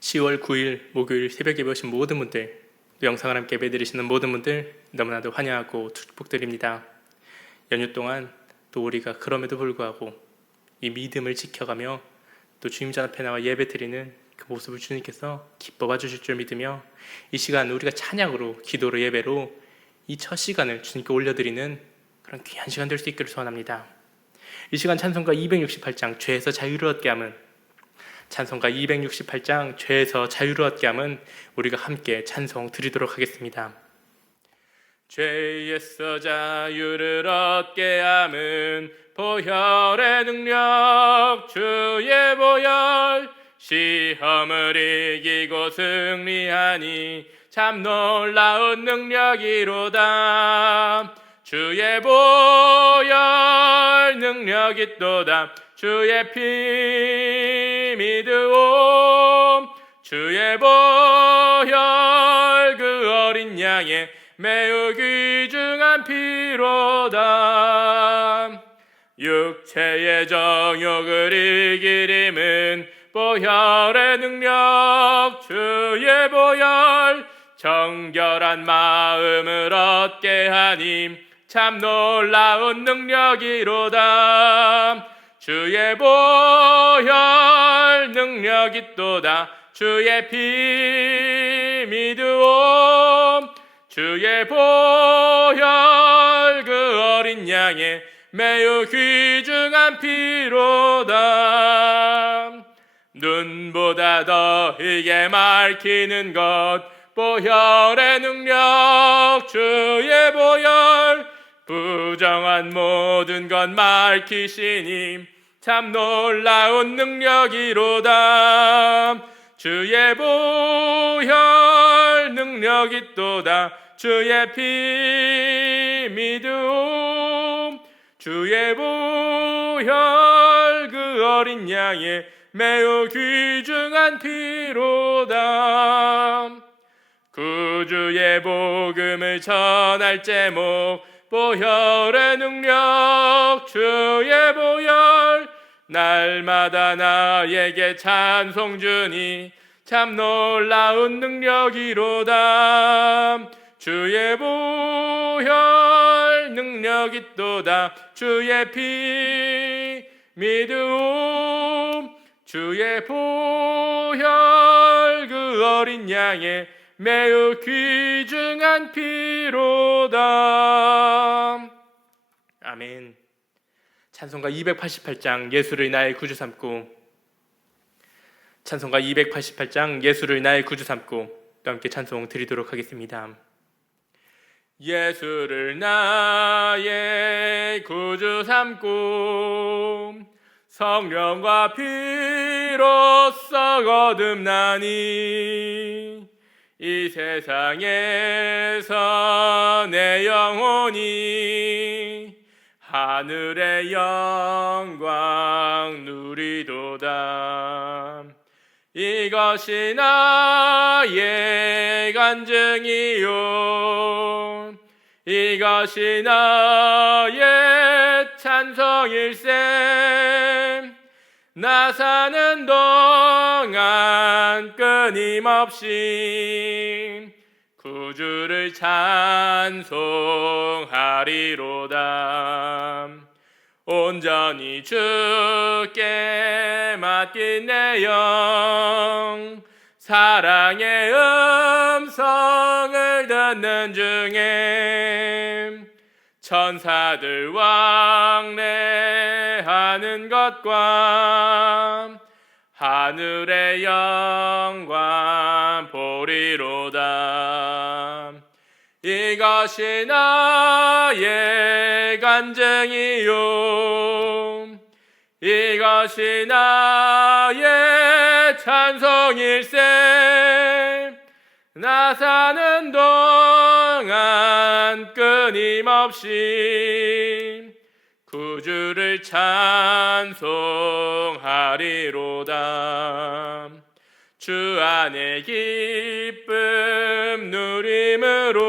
10월 9일 목요일 새벽 예배 오신 모든 분들, 또 영상을 함께 예배 드리시는 모든 분들 너무나도 환영하고 축복드립니다. 연휴 동안 또 우리가 그럼에도 불구하고 이 믿음을 지켜가며 또 주님전 앞에 나와 예배 드리는 그 모습을 주님께서 기뻐 봐주실 줄 믿으며 이 시간 우리가 찬양으로, 기도로, 예배로 이 첫 시간을 주님께 올려드리는 그런 귀한 시간 될 수 있기를 소원합니다. 이 시간 찬송가 268장 죄에서 자유를 얻게 함은, 찬송가 268장 죄에서 자유를 얻게 함은 우리가 함께 찬송 드리도록 하겠습니다. 죄에서 자유를 얻게 함은 보혈의 능력, 주의 보혈, 시험을 이기고 승리하니 참 놀라운 능력이로다. 주의 보혈 능력 있도다. 주의 피 믿으오. 주의 보혈 그 어린 양의 매우 귀중한 피로다. 육체의 정욕을 이기림은 보혈의 능력, 주의 보혈, 정결한 마음을 얻게 하니 참 놀라운 능력이로다. 주의 보혈 능력 있도다. 주의 피 믿으오. 주의 보혈 그 어린 양의 매우 귀중한 피로다. 눈보다 더 희게 밝히는 것, 보혈의 능력, 주의 보혈, 부정한 모든 것 밝히시니 참 놀라운 능력이로다. 주의 보혈 능력 있도다. 주의 피 믿음. 주의 보혈 그 어린 양의 매우 귀중한 피로다. 구주의 복음을 전할 제목, 보혈의 능력, 주의 보혈, 날마다 나에게 찬송 주니 참 놀라운 능력이로다. 주의 보혈 능력 있도다. 주의 피 믿음. 주의 보혈 그 어린 양의 매우 귀중한 피로다. 아멘. 찬송가 288장 예수를 나의 구주 삼고, 찬송가 288장 예수를 나의 구주 삼고 또 함께 찬송 드리도록 하겠습니다. 예수를 나의 구주 삼고 성령과 피로써 거듭나니 이 세상에서 내 영혼이 하늘의 영광 누리도다. 이것이 나의 간증이요, 이것이 나의 찬송일세. 나 사는 동안 끊임없이 구주를 찬송하리로다. 온전히 주께 맡긴 내 영, 사랑의 음성을 듣는 중에 천사들 왕래하는 것과 하늘의 영광 보리로다. 이것이 나의 간증이요, 이것이 나의 찬송일세. 나 사는 동안 끊임없이 구주를 찬송하리로다. 주 안에 기쁨 누림으로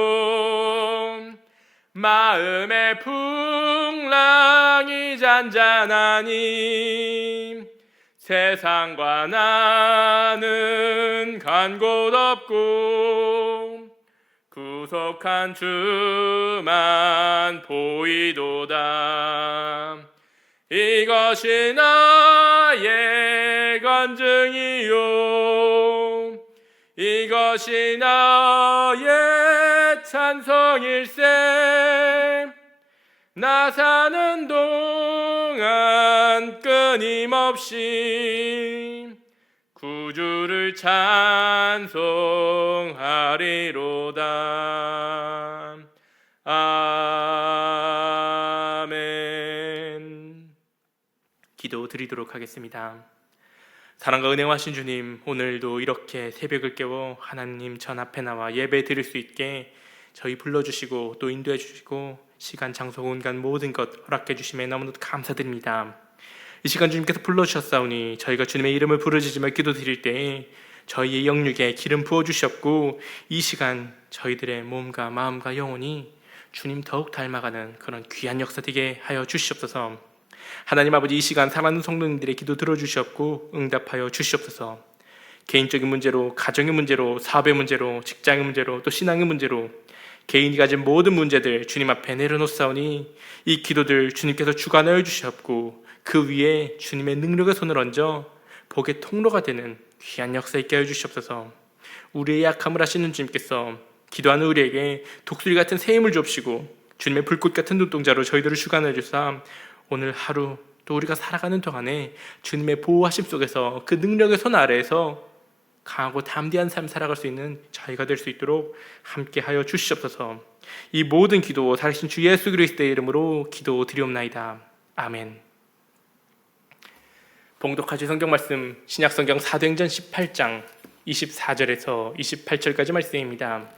마음의 풍랑이 잔잔하니 세상과 나는 간 곳 없고 구속한 주만 보이도다. 이것이 나의 간증이요 이것이 나의 찬송일세. 나 사는 동안 끊임없이 구주를 찬송하리로다. 아멘. 기도 드리도록 하겠습니다. 사랑과 은혜하신 주님, 오늘도 이렇게 새벽을 깨워 하나님 전 앞에 나와 예배 드릴 수 있게 저희 불러주시고 또 인도해 주시고 시간, 장소, 공간 모든 것 허락해 주심에 너무나도 감사드립니다. 이 시간 주님께서 불러주셨사오니 저희가 주님의 이름을 부르짖으며 기도드릴 때에 저희의 영육에 기름 부어주셨고 이 시간 저희들의 몸과 마음과 영혼이 주님 더욱 닮아가는 그런 귀한 역사 되게 하여 주시옵소서. 하나님 아버지, 이 시간 사랑하는 성도님들의 기도 들어주시옵고 응답하여 주시옵소서. 개인적인 문제로, 가정의 문제로, 사업의 문제로, 직장의 문제로, 또 신앙의 문제로 개인이 가진 모든 문제들 주님 앞에 내려놓사오니 이 기도들 주님께서 주관하여 주시옵고 그 위에 주님의 능력의 손을 얹어 복의 통로가 되는 귀한 역사 있게 하여 주시옵소서. 우리의 약함을 아시는 주님께서 기도하는 우리에게 독수리 같은 새 힘을 주옵시고 주님의 불꽃 같은 눈동자로 저희들을 주관하여 주사 오늘 하루 또 우리가 살아가는 동안에 주님의 보호하심 속에서 그 능력의 손 아래에서 강하고 담대한 삶 살아갈 수 있는 저희가 될 수 있도록 함께하여 주시옵소서. 이 모든 기도 살아계신 주 예수 그리스도의 이름으로 기도드리옵나이다. 아멘. 봉독하실 성경 말씀 신약성경 사도행전 18장 24절에서 28절까지 말씀입니다.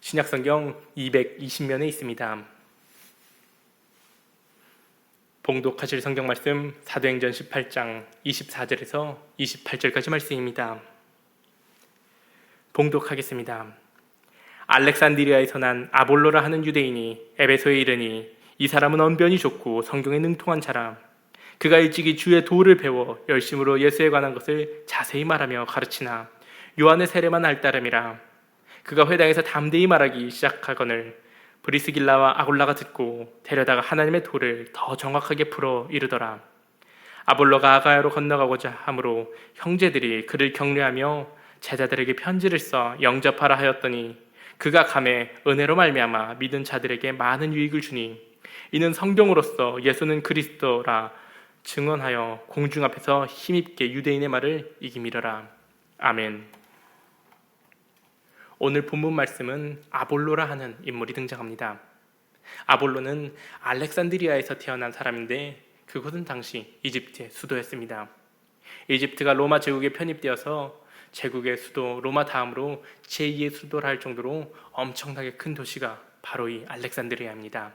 신약성경 220면에 있습니다. 봉독하실 성경 말씀 사도행전 18장 24절에서 28절까지 말씀입니다. 봉독하겠습니다. 알렉산드리아에서 난 아볼로라 하는 유대인이 에베소에 이르니 이 사람은 언변이 좋고 성경에 능통한 자라. 그가 일찍이 주의 도를 배워 열심으로 예수에 관한 것을 자세히 말하며 가르치나 요한의 세례만 알 따름이라. 그가 회당에서 담대히 말하기 시작하거늘 브리스길라와 아골라가 듣고 데려다가 하나님의 도를 더 정확하게 풀어 이르더라. 아볼로가 아가야로 건너가고자 하므로 형제들이 그를 격려하며 제자들에게 편지를 써 영접하라 하였더니 그가 감에 은혜로 말미암아 믿은 자들에게 많은 유익을 주니 이는 성경으로서 예수는 그리스도라 증언하여 공중 앞에서 힘있게 유대인의 말을 이기미러라. 아멘. 오늘 본문 말씀은 아볼로라 하는 인물이 등장합니다. 아볼로는 알렉산드리아에서 태어난 사람인데 그곳은 당시 이집트의 수도였습니다. 이집트가 로마 제국에 편입되어서 제국의 수도 로마 다음으로 제2의 수도라 할 정도로 엄청나게 큰 도시가 바로 이 알렉산드리아입니다.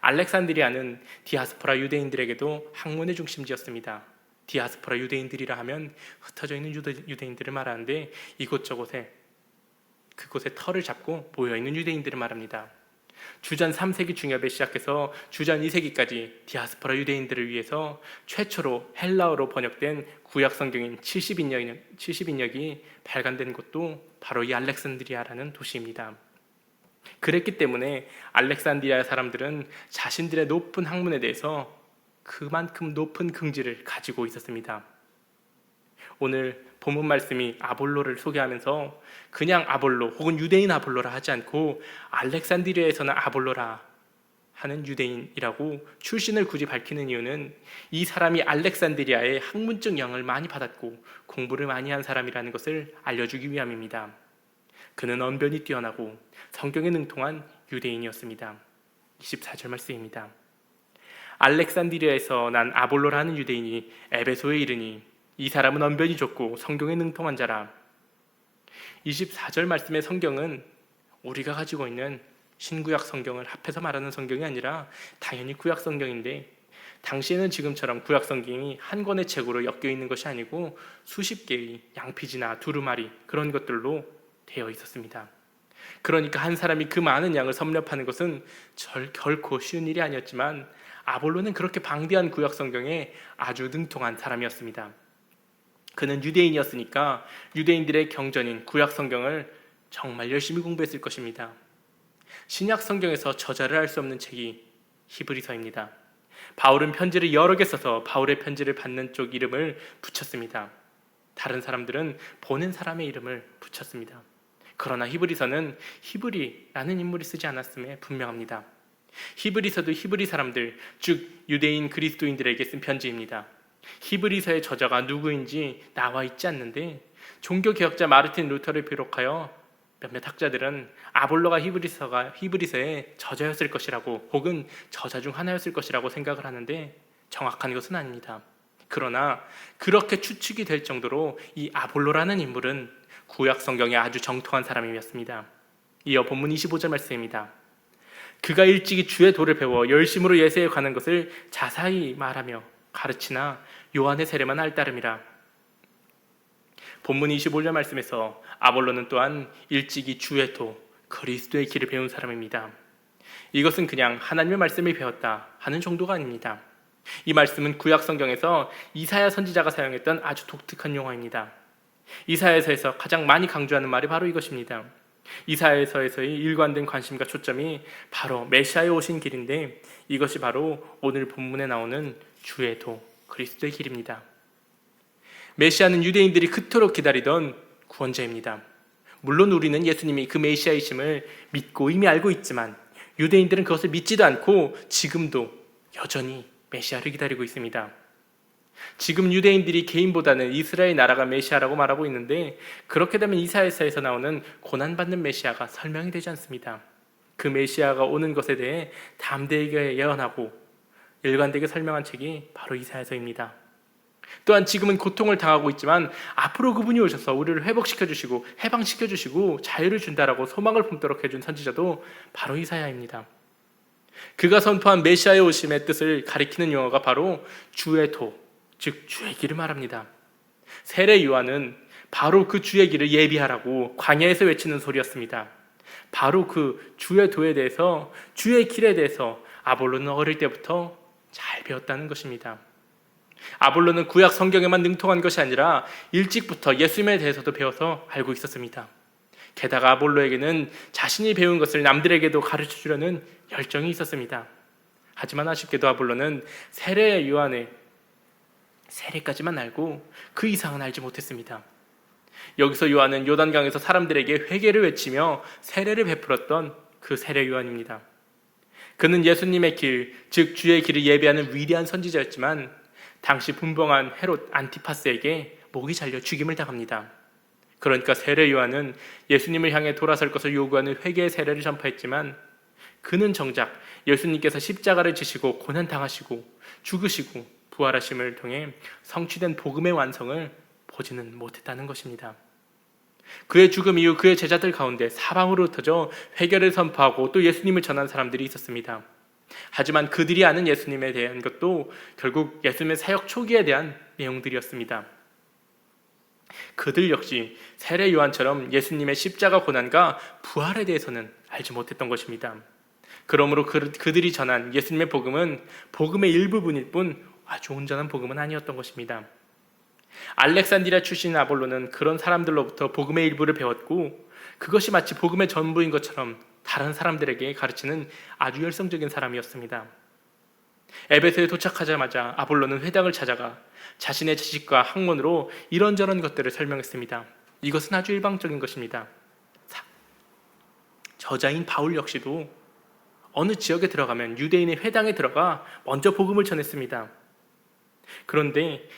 알렉산드리아는 디아스포라 유대인들에게도 학문의 중심지였습니다. 디아스포라 유대인들이라 하면 흩어져 있는 유대인들을 말하는데 그곳에 터를 잡고 모여있는 유대인들을 말합니다. 주전 3세기 중엽에 시작해서 주전 2세기까지 디아스포라 유대인들을 위해서 최초로 헬라어로 번역된 구약 성경인 70인역이 발간된 곳도 바로 이 알렉산드리아라는 도시입니다. 그랬기 때문에 알렉산드리아 사람들은 자신들의 높은 학문에 대해서 그만큼 높은 긍지를 가지고 있었습니다. 오늘 본문 말씀이 아볼로를 소개하면서 그냥 아볼로 혹은 유대인 아볼로라 하지 않고 알렉산드리아에서는 아볼로라 하는 유대인이라고 출신을 굳이 밝히는 이유는 이 사람이 알렉산드리아의 학문적 영향을 많이 받았고 공부를 많이 한 사람이라는 것을 알려주기 위함입니다. 그는 언변이 뛰어나고 성경에 능통한 유대인이었습니다. 24절 말씀입니다. 알렉산드리아에서 난 아볼로라 하는 유대인이 에베소에 이르니 이 사람은 언변이 좋고 성경에 능통한 자라. 24절 말씀의 성경은 우리가 가지고 있는 신구약 성경을 합해서 말하는 성경이 아니라 당연히 구약 성경인데 당시에는 지금처럼 구약 성경이 한 권의 책으로 엮여 있는 것이 아니고 수십 개의 양피지나 두루마리 그런 것들로 되어 있었습니다. 그러니까 한 사람이 그 많은 양을 섭렵하는 것은 결코 쉬운 일이 아니었지만 아볼로는 그렇게 방대한 구약 성경에 아주 능통한 사람이었습니다. 그는 유대인이었으니까 유대인들의 경전인 구약 성경을 정말 열심히 공부했을 것입니다. 신약 성경에서 저자를 알 수 없는 책이 히브리서입니다. 바울은 편지를 여러 개 써서 바울의 편지를 받는 쪽 이름을 붙였습니다. 다른 사람들은 보낸 사람의 이름을 붙였습니다. 그러나 히브리서는 히브리라는 인물이 쓰지 않았음에 분명합니다. 히브리서도 히브리 사람들, 즉 유대인 그리스도인들에게 쓴 편지입니다. 히브리서의 저자가 누구인지 나와 있지 않는데 종교개혁자 마르틴 루터를 비롯하여 몇몇 학자들은 아볼로가 히브리서의 저자였을 것이라고 혹은 저자 중 하나였을 것이라고 생각을 하는데 정확한 것은 아닙니다. 그러나 그렇게 추측이 될 정도로 이 아볼로라는 인물은 구약 성경에 아주 정통한 사람이었습니다. 이어 본문 25절 말씀입니다. 그가 일찍이 주의 도를 배워 열심으로 예수에 관한 것을 자세히 말하며 가르치나 요한의 세례만 할 따름이라. 본문 25절 말씀에서 아볼로는 또한 일찍이 주의 도, 그리스도의 길을 배운 사람입니다. 이것은 그냥 하나님의 말씀을 배웠다 하는 정도가 아닙니다. 이 말씀은 구약 성경에서 이사야 선지자가 사용했던 아주 독특한 용어입니다. 이사야서에서 가장 많이 강조하는 말이 바로 이것입니다. 이사야서에서의 일관된 관심과 초점이 바로 메시아에 오신 길인데 이것이 바로 오늘 본문에 나오는 주의 도, 그리스도의 길입니다. 메시아는 유대인들이 그토록 기다리던 구원자입니다. 물론 우리는 예수님이 그 메시아이심을 믿고 이미 알고 있지만 유대인들은 그것을 믿지도 않고 지금도 여전히 메시아를 기다리고 있습니다. 지금 유대인들이 개인보다는 이스라엘 나라가 메시아라고 말하고 있는데 그렇게 되면 이사야서에서 나오는 고난받는 메시아가 설명이 되지 않습니다. 그 메시아가 오는 것에 대해 담대하게 예언하고 일관되게 설명한 책이 바로 이사야서입니다. 또한 지금은 고통을 당하고 있지만 앞으로 그분이 오셔서 우리를 회복시켜 주시고 해방시켜 주시고 자유를 준다라고 소망을 품도록 해준 선지자도 바로 이사야입니다. 그가 선포한 메시아의 오심의 뜻을 가리키는 용어가 바로 주의 도, 즉 주의 길을 말합니다. 세례 요한은 바로 그 주의 길을 예비하라고 광야에서 외치는 소리였습니다. 바로 그 주의 도에 대해서, 주의 길에 대해서 아볼로는 어릴 때부터 잘 배웠다는 것입니다. 아볼로는 구약 성경에만 능통한 것이 아니라 일찍부터 예수님에 대해서도 배워서 알고 있었습니다. 게다가 아볼로에게는 자신이 배운 것을 남들에게도 가르쳐 주려는 열정이 있었습니다. 하지만 아쉽게도 아볼로는 세례 요한의 세례까지만 알고 그 이상은 알지 못했습니다. 여기서 요한은 요단강에서 사람들에게 회개를 외치며 세례를 베풀었던 그 세례 요한입니다. 그는 예수님의 길, 즉 주의 길을 예비하는 위대한 선지자였지만 당시 분봉한 헤롯 안티파스에게 목이 잘려 죽임을 당합니다. 그러니까 세례 요한은 예수님을 향해 돌아설 것을 요구하는 회개의 세례를 전파했지만 그는 정작 예수님께서 십자가를 지시고 고난당하시고 죽으시고 부활하심을 통해 성취된 복음의 완성을 보지는 못했다는 것입니다. 그의 죽음 이후 그의 제자들 가운데 사방으로 흩어져 회개를 선포하고 또 예수님을 전한 사람들이 있었습니다. 하지만 그들이 아는 예수님에 대한 것도 결국 예수님의 사역 초기에 대한 내용들이었습니다. 그들 역시 세례 요한처럼 예수님의 십자가 고난과 부활에 대해서는 알지 못했던 것입니다. 그러므로 그들이 전한 예수님의 복음은 복음의 일부분일 뿐 아주 온전한 복음은 아니었던 것입니다. 알렉산드리아 출신 아볼로는 그런 사람들로부터 복음의 일부를 배웠고 그것이 마치 복음의 전부인 것처럼 다른 사람들에게 가르치는 아주 열성적인 사람이었습니다. 에베소에 도착하자마자 아볼로는 회당을 찾아가 자신의 지식과 학문으로 이런저런 것들을 설명했습니다. 이것은 아주 일방적인 것입니다. 저자인 바울 역시도 어느 지역에 들어가면 유대인의 회당에 들어가 먼저 복음을 전했습니다. 그런데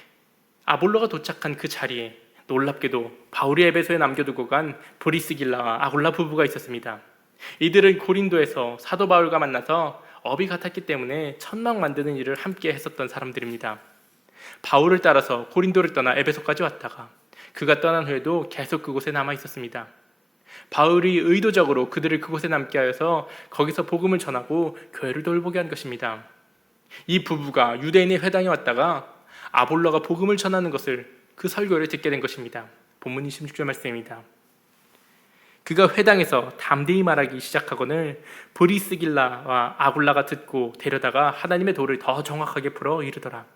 아볼로가 도착한 그 자리에 놀랍게도 바울이 에베소에 남겨두고 간 브리스길라와 아굴라 부부가 있었습니다. 이들은 고린도에서 사도 바울과 만나서 업이 같았기 때문에 천막 만드는 일을 함께 했었던 사람들입니다. 바울을 따라서 고린도를 떠나 에베소까지 왔다가 그가 떠난 후에도 계속 그곳에 남아 있었습니다. 바울이 의도적으로 그들을 그곳에 남게 하여서 거기서 복음을 전하고 교회를 돌보게 한 것입니다. 이 부부가 유대인의 회당에 왔다가 아볼로가 복음을 전하는 것을 그 설교를 듣게 된 것입니다. 본문 26절 말씀입니다. 그가 회당에서 담대히 말하기 시작하거늘 브리스길라와 아굴라가 듣고 데려다가 하나님의 도를 더 정확하게 풀어 이르더라.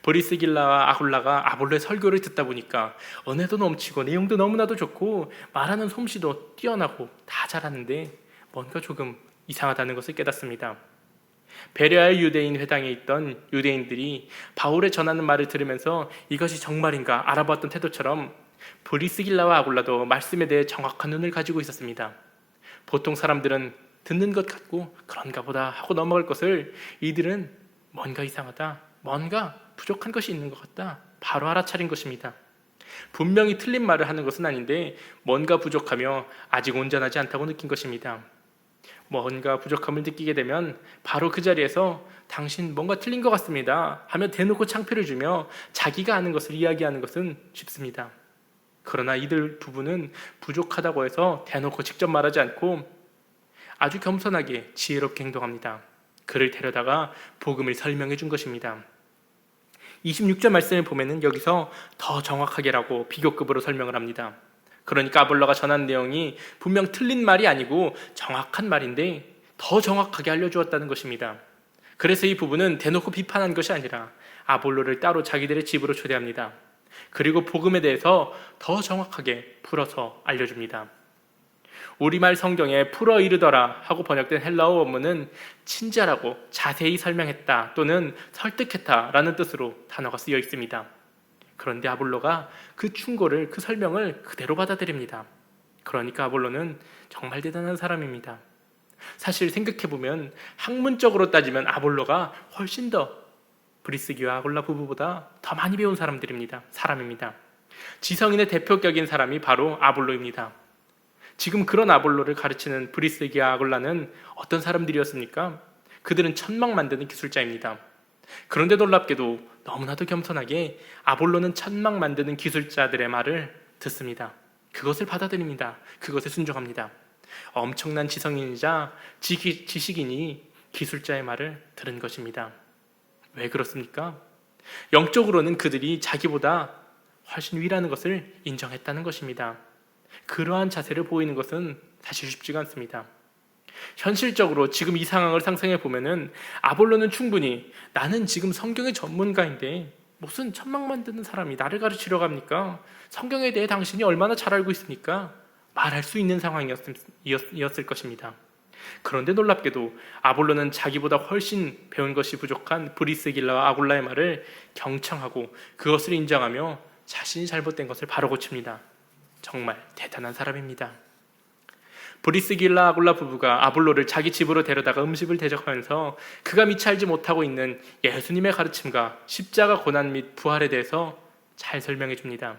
브리스길라와 아굴라가 아볼로의 설교를 듣다 보니까 은혜도 넘치고 내용도 너무나도 좋고 말하는 솜씨도 뛰어나고 다 잘하는데 뭔가 조금 이상하다는 것을 깨닫습니다. 베레아의 유대인 회당에 있던 유대인들이 바울의 전하는 말을 들으면서 이것이 정말인가 알아봤던 태도처럼 브리스길라와 아굴라도 말씀에 대해 정확한 눈을 가지고 있었습니다. 보통 사람들은 듣는 것 같고 그런가 보다 하고 넘어갈 것을 이들은 뭔가 이상하다, 뭔가 부족한 것이 있는 것 같다 바로 알아차린 것입니다. 분명히 틀린 말을 하는 것은 아닌데 뭔가 부족하며 아직 온전하지 않다고 느낀 것입니다. 뭔가 부족함을 느끼게 되면 바로 그 자리에서 당신 뭔가 틀린 것 같습니다 하며 대놓고 창피를 주며 자기가 아는 것을 이야기하는 것은 쉽습니다. 그러나 이들 부부는 부족하다고 해서 대놓고 직접 말하지 않고 아주 겸손하게 지혜롭게 행동합니다. 그를 데려다가 복음을 설명해 준 것입니다. 26절 말씀을 보면은 여기서 더 정확하게라고 비교급으로 설명을 합니다. 그러니까 아볼로가 전한 내용이 분명 틀린 말이 아니고 정확한 말인데 더 정확하게 알려주었다는 것입니다. 그래서 이 부부는 대놓고 비판한 것이 아니라 아볼로를 따로 자기들의 집으로 초대합니다. 그리고 복음에 대해서 더 정확하게 풀어서 알려줍니다. 우리말 성경에 풀어 이르더라 하고 번역된 헬라어 원문은 친절하고 자세히 설명했다 또는 설득했다 라는 뜻으로 단어가 쓰여 있습니다. 그런데 아볼로가 그 충고를, 그 설명을 그대로 받아들입니다. 그러니까 아볼로는 정말 대단한 사람입니다. 사실 생각해보면 학문적으로 따지면 아볼로가 훨씬 더 브리스기와 아굴라 부부보다 더 많이 배운 사람입니다. 지성인의 대표격인 사람이 바로 아볼로입니다. 지금 그런 아볼로를 가르치는 브리스기와 아굴라는 어떤 사람들이었습니까? 그들은 천막 만드는 기술자입니다. 그런데 놀랍게도 너무나도 겸손하게 아볼로는 천막 만드는 기술자들의 말을 듣습니다. 그것을 받아들입니다. 그것에 순종합니다. 엄청난 지성인이자 지식인이 기술자의 말을 들은 것입니다. 왜 그렇습니까? 영적으로는 그들이 자기보다 훨씬 위라는 것을 인정했다는 것입니다. 그러한 자세를 보이는 것은 사실 쉽지가 않습니다. 현실적으로 지금 이 상황을 상상해 보면은 아볼로는 충분히 나는 지금 성경의 전문가인데 무슨 천막 만드는 사람이 나를 가르치려고 합니까? 성경에 대해 당신이 얼마나 잘 알고 있습니까? 말할 수 있는 상황이었을 것입니다. 그런데 놀랍게도 아볼로는 자기보다 훨씬 배운 것이 부족한 브리스길라와 아굴라의 말을 경청하고 그것을 인정하며 자신이 잘못된 것을 바로 고칩니다. 정말 대단한 사람입니다. 브리스길라 아굴라 부부가 아볼로를 자기 집으로 데려다가 음식을 대접하면서 그가 미처 알지 못하고 있는 예수님의 가르침과 십자가 고난 및 부활에 대해서 잘 설명해 줍니다.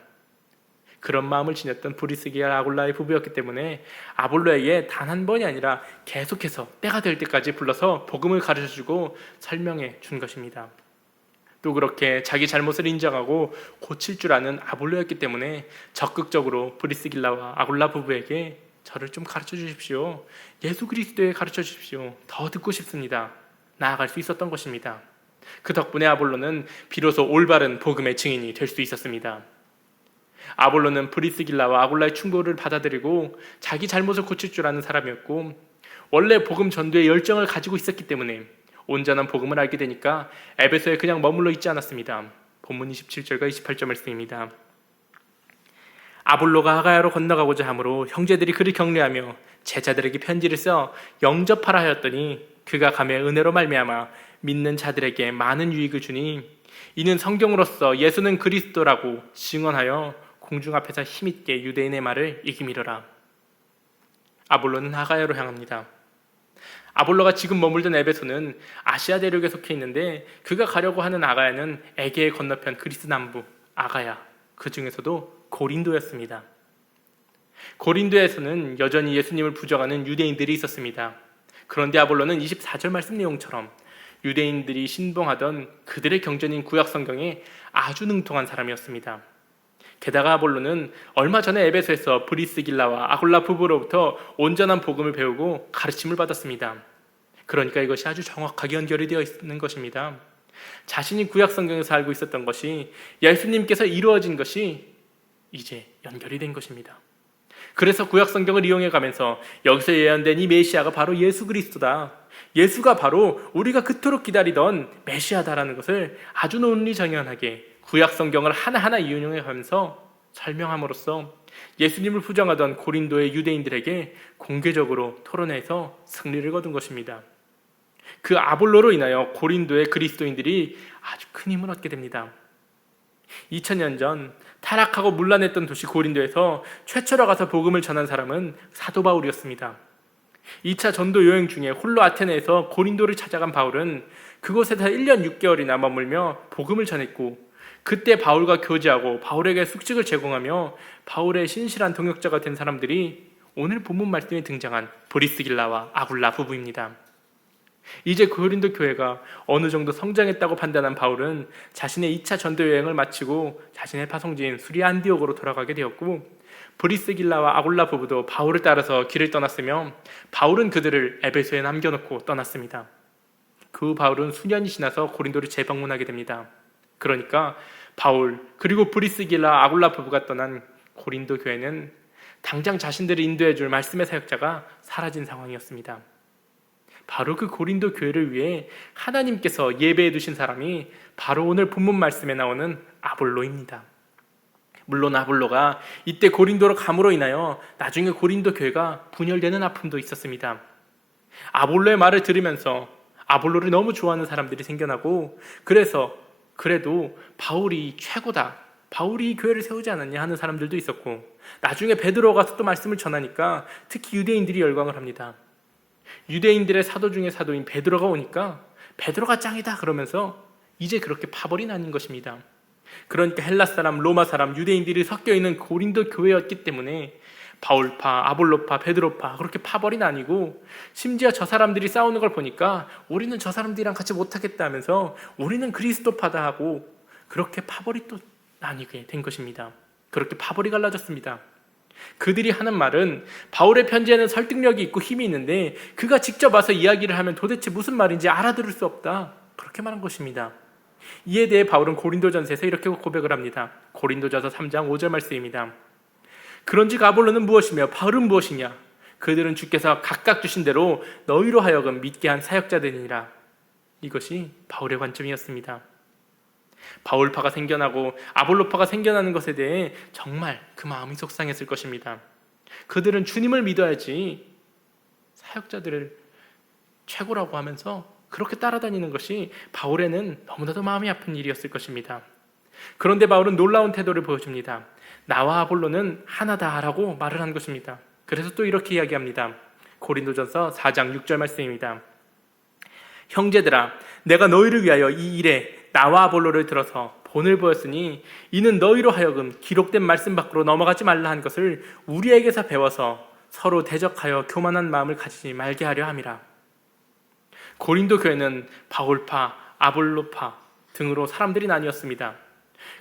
그런 마음을 지녔던 브리스길라 아굴라의 부부였기 때문에 아볼로에게 단 한 번이 아니라 계속해서 때가 될 때까지 불러서 복음을 가르쳐주고 설명해 준 것입니다. 또 그렇게 자기 잘못을 인정하고 고칠 줄 아는 아볼로였기 때문에 적극적으로 브리스길라와 아굴라 부부에게 저를 좀 가르쳐 주십시오. 예수 그리스도에 가르쳐 주십시오. 더 듣고 싶습니다. 나아갈 수 있었던 것입니다. 그 덕분에 아볼로는 비로소 올바른 복음의 증인이 될 수 있었습니다. 아볼로는 브리스길라와 아굴라의 충고를 받아들이고 자기 잘못을 고칠 줄 아는 사람이었고 원래 복음 전도에 열정을 가지고 있었기 때문에 온전한 복음을 알게 되니까 에베소에 그냥 머물러 있지 않았습니다. 본문 27절과 28절 말씀입니다. 아볼로가 아가야로 건너가고자 하므로 형제들이 그를 격려하며 제자들에게 편지를 써 영접하라 하였더니 그가 가매 은혜로 말미암아 믿는 자들에게 많은 유익을 주니 이는 성경으로서 예수는 그리스도라고 증언하여 공중 앞에서 힘있게 유대인의 말을 이기미르라. 아볼로는 아가야로 향합니다. 아볼로가 지금 머물던 에베소는 아시아 대륙에 속해 있는데 그가 가려고 하는 아가야는 에게의 건너편 그리스 남부 아가야, 그 중에서도 고린도였습니다. 고린도에서는 여전히 예수님을 부정하는 유대인들이 있었습니다. 그런데 아볼로는 24절 말씀 내용처럼 유대인들이 신봉하던 그들의 경전인 구약 성경에 아주 능통한 사람이었습니다. 게다가 아볼로는 얼마 전에 에베소에서 브리스길라와 아굴라 부부로부터 온전한 복음을 배우고 가르침을 받았습니다. 그러니까 이것이 아주 정확하게 연결이 되어 있는 것입니다. 자신이 구약 성경에서 알고 있었던 것이 예수님께서 이루어진 것이 이제 연결이 된 것입니다. 그래서 구약 성경을 이용해 가면서 여기서 예언된 이 메시아가 바로 예수 그리스도다. 예수가 바로 우리가 그토록 기다리던 메시아다라는 것을 아주 논리정연하게 구약 성경을 하나하나 이용해 가면서 설명함으로써 예수님을 부정하던 고린도의 유대인들에게 공개적으로 토론해서 승리를 거둔 것입니다. 그 아볼로로 인하여 고린도의 그리스도인들이 아주 큰 힘을 얻게 됩니다. 2000년 전 타락하고 문란했던 도시 고린도에서 최초로 가서 복음을 전한 사람은 사도 바울이었습니다. 2차 전도 여행 중에 홀로 아테네에서 고린도를 찾아간 바울은 그곳에서 1년 6개월이나 머물며 복음을 전했고, 그때 바울과 교제하고 바울에게 숙식을 제공하며 바울의 신실한 동역자가 된 사람들이 오늘 본문 말씀에 등장한 브리스길라와 아굴라 부부입니다. 이제 고린도 교회가 어느 정도 성장했다고 판단한 바울은 자신의 2차 전도 여행을 마치고 자신의 파송지인 수리아 안디옥으로 돌아가게 되었고, 브리스길라와 아굴라 부부도 바울을 따라서 길을 떠났으며 바울은 그들을 에베소에 남겨놓고 떠났습니다. 그 후 바울은 수년이 지나서 고린도를 재방문하게 됩니다. 그러니까 바울 그리고 브리스길라 아굴라 부부가 떠난 고린도 교회는 당장 자신들을 인도해줄 말씀의 사역자가 사라진 상황이었습니다. 바로 그 고린도 교회를 위해 하나님께서 예배해 두신 사람이 바로 오늘 본문 말씀에 나오는 아볼로입니다. 물론 아볼로가 이때 고린도로 감으로 인하여 나중에 고린도 교회가 분열되는 아픔도 있었습니다. 아볼로의 말을 들으면서 아볼로를 너무 좋아하는 사람들이 생겨나고, 그래도 바울이 최고다, 바울이 이 교회를 세우지 않았냐 하는 사람들도 있었고, 나중에 베드로가 가서 또 말씀을 전하니까 특히 유대인들이 열광을 합니다. 유대인들의 사도 중에 사도인 베드로가 오니까 베드로가 짱이다 그러면서 이제 그렇게 파벌이 나뉜 것입니다. 그러니까 헬라 사람, 로마 사람, 유대인들이 섞여 있는 고린도 교회였기 때문에 바울파, 아볼로파, 베드로파 그렇게 파벌이 나뉘고, 심지어 저 사람들이 싸우는 걸 보니까 우리는 저 사람들이랑 같이 못하겠다 하면서 우리는 그리스도파다 하고 그렇게 파벌이 또 나뉘게 된 것입니다. 그렇게 파벌이 갈라졌습니다. 그들이 하는 말은 바울의 편지에는 설득력이 있고 힘이 있는데 그가 직접 와서 이야기를 하면 도대체 무슨 말인지 알아들을 수 없다, 그렇게 말한 것입니다. 이에 대해 바울은 고린도전서에서 이렇게 고백을 합니다. 고린도전서 3장 5절 말씀입니다. 그런즉 아볼로는 무엇이며 바울은 무엇이냐? 그들은 주께서 각각 주신 대로 너희로 하여금 믿게 한 사역자들이니라. 이것이 바울의 관점이었습니다. 바울파가 생겨나고 아볼로파가 생겨나는 것에 대해 정말 그 마음이 속상했을 것입니다. 그들은 주님을 믿어야지 사역자들을 최고라고 하면서 그렇게 따라다니는 것이 바울에는 너무나도 마음이 아픈 일이었을 것입니다. 그런데 바울은 놀라운 태도를 보여줍니다. 나와 아볼로는 하나다라고 말을 한 것입니다. 그래서 또 이렇게 이야기합니다. 고린도전서 4장 6절 말씀입니다. 형제들아, 내가 너희를 위하여 이 일에 나와 아볼로를 들어서 본을 보였으니 이는 너희로 하여금 기록된 말씀 밖으로 넘어가지 말라 한 것을 우리에게서 배워서 서로 대적하여 교만한 마음을 가지지 말게 하려 함이라. 고린도 교회는 바울파, 아볼로파 등으로 사람들이 나뉘었습니다.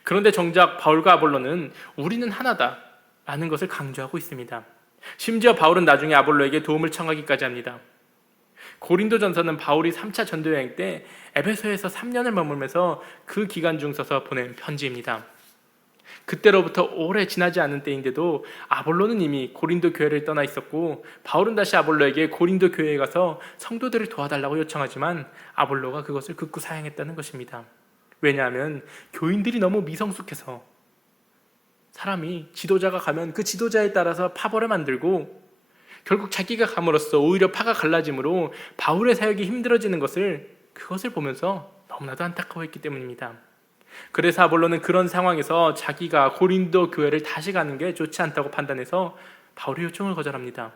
그런데 정작 바울과 아볼로는 우리는 하나다 라는 것을 강조하고 있습니다. 심지어 바울은 나중에 아볼로에게 도움을 청하기까지 합니다. 고린도전서는 바울이 3차 전도여행 때 에베소에서 3년을 머물면서 그 기간 중 써서 보낸 편지입니다. 그때로부터 오래 지나지 않은 때인데도 아볼로는 이미 고린도 교회를 떠나 있었고, 바울은 다시 아볼로에게 고린도 교회에 가서 성도들을 도와달라고 요청하지만 아볼로가 그것을 극구 사양했다는 것입니다. 왜냐하면 교인들이 너무 미성숙해서 사람이 지도자가 가면 그 지도자에 따라서 파벌을 만들고 결국 자기가 감으로써 오히려 파가 갈라짐으로 바울의 사역이 힘들어지는 그것을 보면서 너무나도 안타까워했기 때문입니다. 그래서 아볼로는 그런 상황에서 자기가 고린도 교회를 다시 가는 게 좋지 않다고 판단해서 바울의 요청을 거절합니다.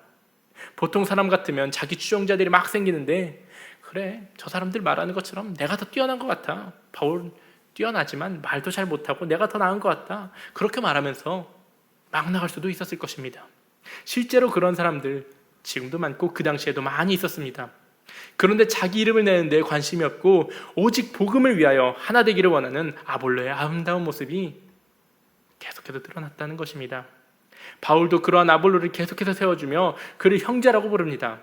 보통 사람 같으면 자기 추종자들이 막 생기는데, 그래, 저 사람들 말하는 것처럼 내가 더 뛰어난 것 같아, 바울 뛰어나지만 말도 잘 못하고 내가 더 나은 것 같다, 그렇게 말하면서 막 나갈 수도 있었을 것입니다. 실제로 그런 사람들 지금도 많고 그 당시에도 많이 있었습니다. 그런데 자기 이름을 내는 데 관심이 없고 오직 복음을 위하여 하나 되기를 원하는 아볼로의 아름다운 모습이 계속해서 드러났다는 것입니다. 바울도 그러한 아볼로를 계속해서 세워주며 그를 형제라고 부릅니다.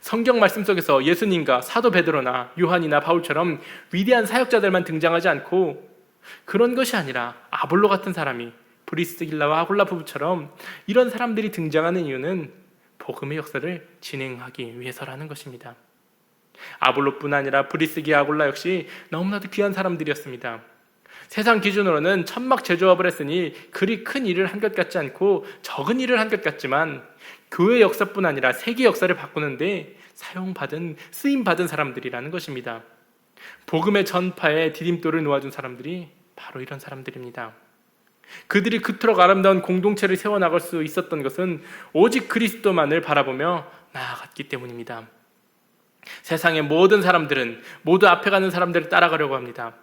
성경 말씀 속에서 예수님과 사도 베드로나 요한이나 바울처럼 위대한 사역자들만 등장하지 않고, 그런 것이 아니라 아볼로 같은 사람이 브리스길라와 아굴라 부부처럼 이런 사람들이 등장하는 이유는 복음의 역사를 진행하기 위해서라는 것입니다. 아볼로뿐 아니라 브리스기 아굴라 역시 너무나도 귀한 사람들이었습니다. 세상 기준으로는 천막 제조업을 했으니 그리 큰 일을 한 것 같지 않고 적은 일을 한 것 같지만 교회 역사뿐 아니라 세계 역사를 바꾸는데 쓰임받은 사람들이라는 것입니다. 복음의 전파에 디딤돌을 놓아준 사람들이 바로 이런 사람들입니다. 그들이 그토록 아름다운 공동체를 세워나갈 수 있었던 것은 오직 그리스도만을 바라보며 나아갔기 때문입니다. 세상의 모든 사람들은 모두 앞에 가는 사람들을 따라가려고 합니다.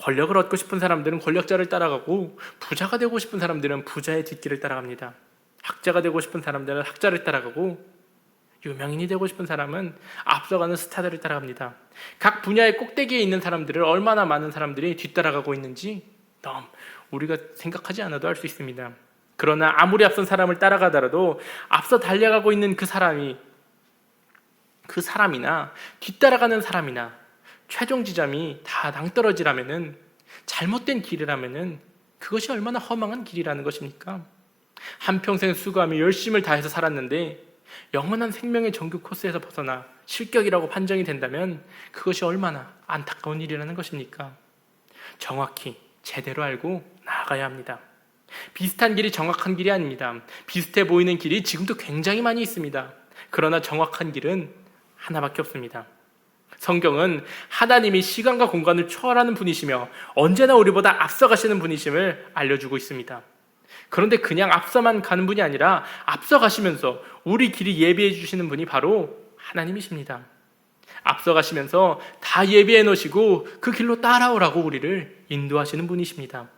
권력을 얻고 싶은 사람들은 권력자를 따라가고, 부자가 되고 싶은 사람들은 부자의 뒷길을 따라갑니다. 학자가 되고 싶은 사람들은 학자를 따라가고, 유명인이 되고 싶은 사람은 앞서가는 스타들을 따라갑니다. 각 분야의 꼭대기에 있는 사람들을 얼마나 많은 사람들이 뒤따라가고 있는지 우리가 생각하지 않아도 알 수 있습니다. 그러나 아무리 앞선 사람을 따라가더라도 앞서 달려가고 있는 그 사람이나 뒤따라가는 사람이나 최종 지점이 다 낭떠러지라면은, 잘못된 길이라면은 그것이 얼마나 허망한 길이라는 것입니까? 한평생 수고하며 열심을 다해서 살았는데 영원한 생명의 정규 코스에서 벗어나 실격이라고 판정이 된다면 그것이 얼마나 안타까운 일이라는 것입니까? 정확히 제대로 알고 나아가야 합니다. 비슷한 길이 정확한 길이 아닙니다. 비슷해 보이는 길이 지금도 굉장히 많이 있습니다. 그러나 정확한 길은 하나밖에 없습니다. 성경은 하나님이 시간과 공간을 초월하는 분이시며 언제나 우리보다 앞서가시는 분이심을 알려주고 있습니다. 그런데 그냥 앞서만 가는 분이 아니라 앞서가시면서 우리 길이 예비해 주시는 분이 바로 하나님이십니다. 앞서가시면서 다 예비해 놓으시고 그 길로 따라오라고 우리를 인도하시는 분이십니다.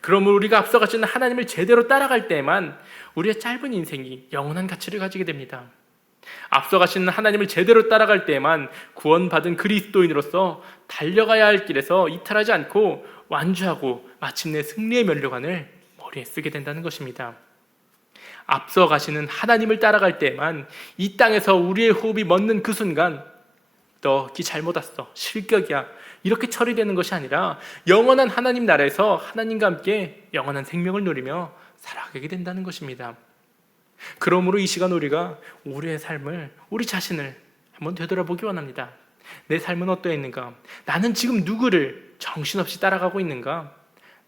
그러면 우리가 앞서가시는 하나님을 제대로 따라갈 때에만 우리의 짧은 인생이 영원한 가치를 가지게 됩니다. 앞서가시는 하나님을 제대로 따라갈 때에만 구원받은 그리스도인으로서 달려가야 할 길에서 이탈하지 않고 완주하고 마침내 승리의 면류관을 머리에 쓰게 된다는 것입니다. 앞서가시는 하나님을 따라갈 때에만 이 땅에서 우리의 호흡이 멎는 그 순간 너 기 잘못 왔어, 실격이야, 이렇게 처리되는 것이 아니라 영원한 하나님 나라에서 하나님과 함께 영원한 생명을 누리며 살아가게 된다는 것입니다. 그러므로 이 시간 우리가 우리의 삶을, 우리 자신을 한번 되돌아보기 원합니다. 내 삶은 어떠했는가? 나는 지금 누구를 정신없이 따라가고 있는가?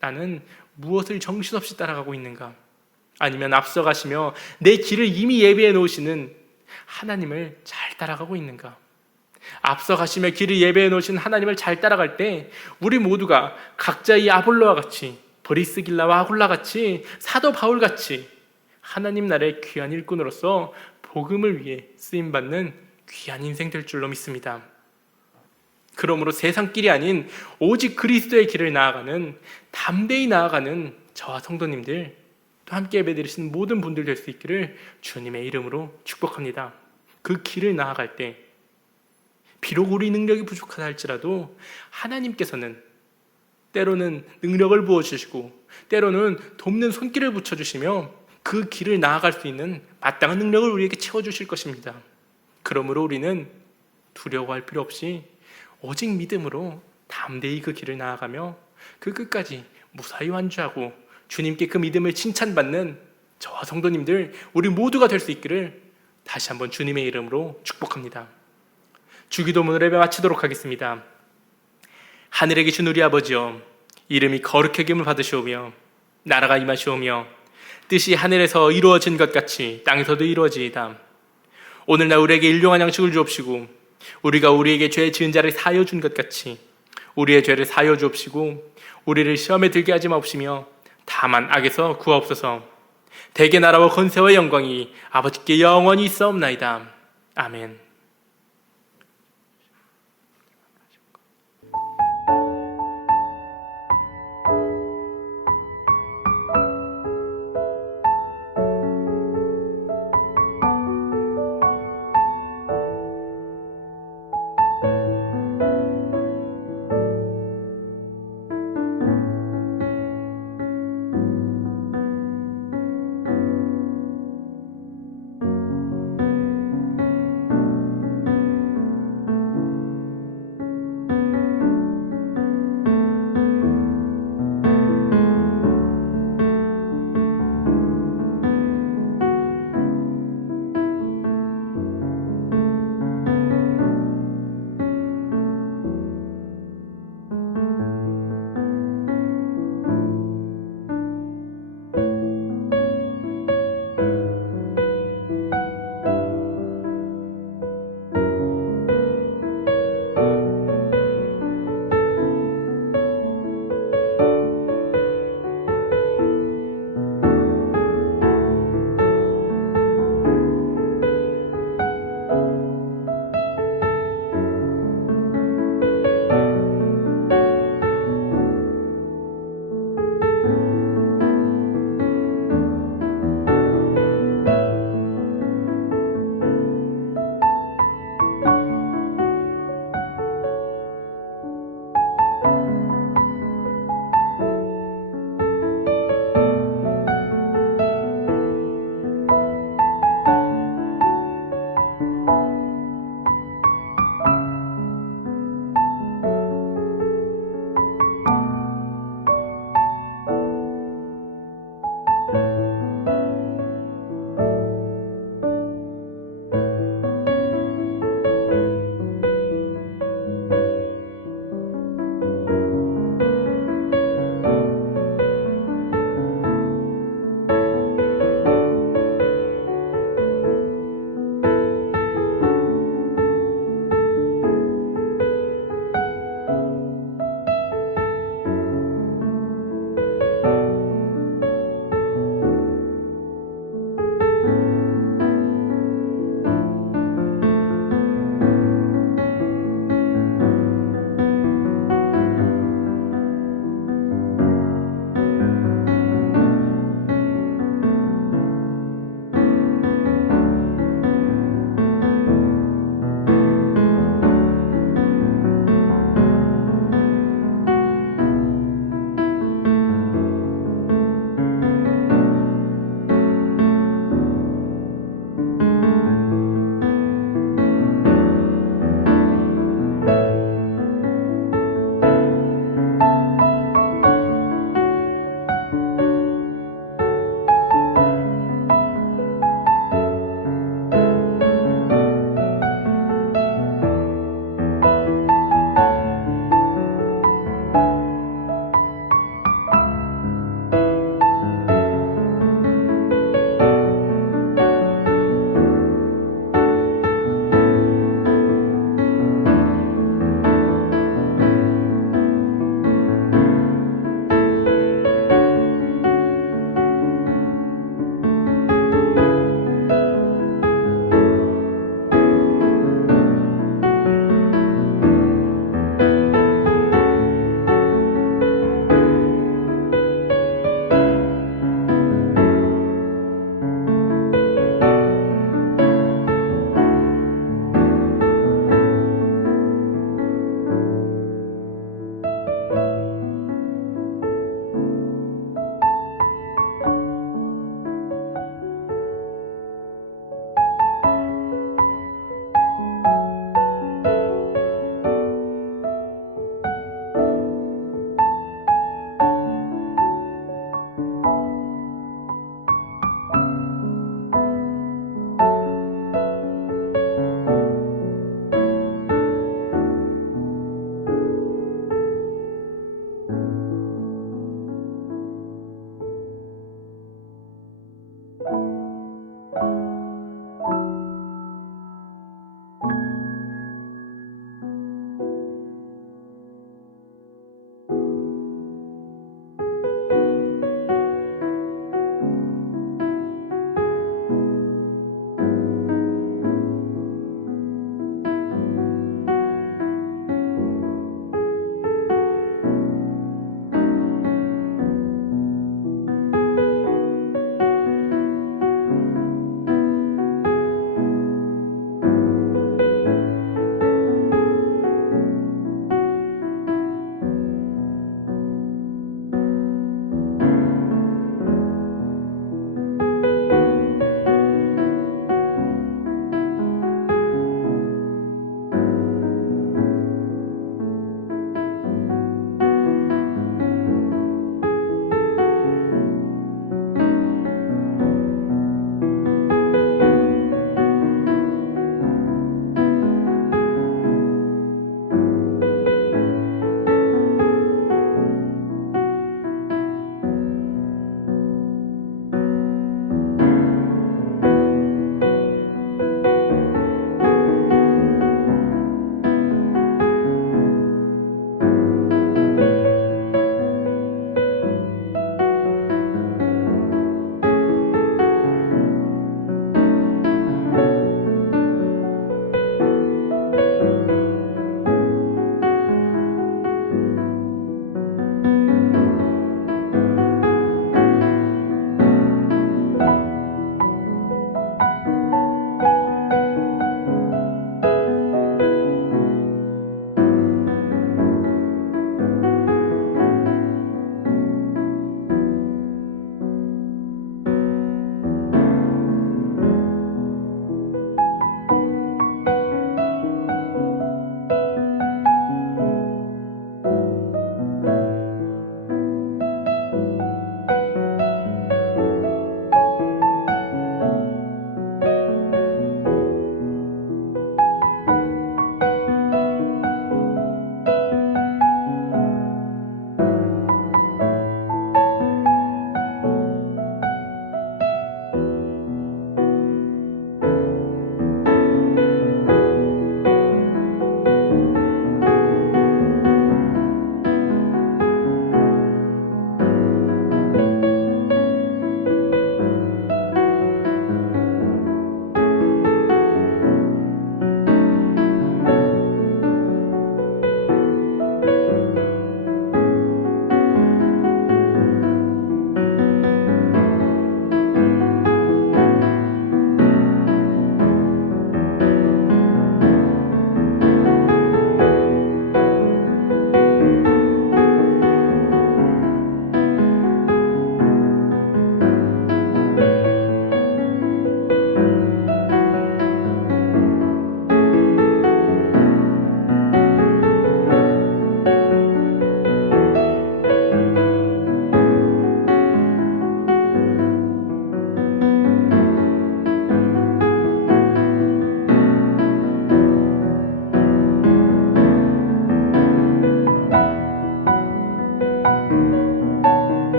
나는 무엇을 정신없이 따라가고 있는가? 아니면 앞서가시며 내 길을 이미 예비해 놓으시는 하나님을 잘 따라가고 있는가? 앞서가시며 길을 예배해 놓으신 하나님을 잘 따라갈 때 우리 모두가 각자 이 아볼로와 같이, 브리스길라와 아굴라 같이, 사도 바울 같이 하나님 나라의 귀한 일꾼으로서 복음을 위해 쓰임받는 귀한 인생 될 줄로 믿습니다. 그러므로 세상길이 아닌 오직 그리스도의 길을 나아가는, 담대히 나아가는 저와 성도님들, 또 함께 예배드리시는 모든 분들 될 수 있기를 주님의 이름으로 축복합니다. 그 길을 나아갈 때 비록 우리 능력이 부족하다 할지라도 하나님께서는 때로는 능력을 부어주시고 때로는 돕는 손길을 붙여주시며 그 길을 나아갈 수 있는 마땅한 능력을 우리에게 채워주실 것입니다. 그러므로 우리는 두려워할 필요 없이 오직 믿음으로 담대히 그 길을 나아가며 그 끝까지 무사히 완주하고 주님께 그 믿음을 칭찬받는 저와 성도님들, 우리 모두가 될 수 있기를 다시 한번 주님의 이름으로 축복합니다. 주기도문을 예배 마치도록 하겠습니다. 하늘에 계신 우리 아버지여, 이름이 거룩하게 여김을 받으시오며 나라가 임하시오며 뜻이 하늘에서 이루어진 것 같이 땅에서도 이루어지이다. 오늘날 우리에게 일용할 양식을 주옵시고 우리가 우리에게 죄 지은 자를 사하여 준 것 같이 우리의 죄를 사하여 주옵시고 우리를 시험에 들게 하지 마옵시며 다만 악에서 구하옵소서. 대개 나라와 권세와 영광이 아버지께 영원히 있사옵나이다. 아멘.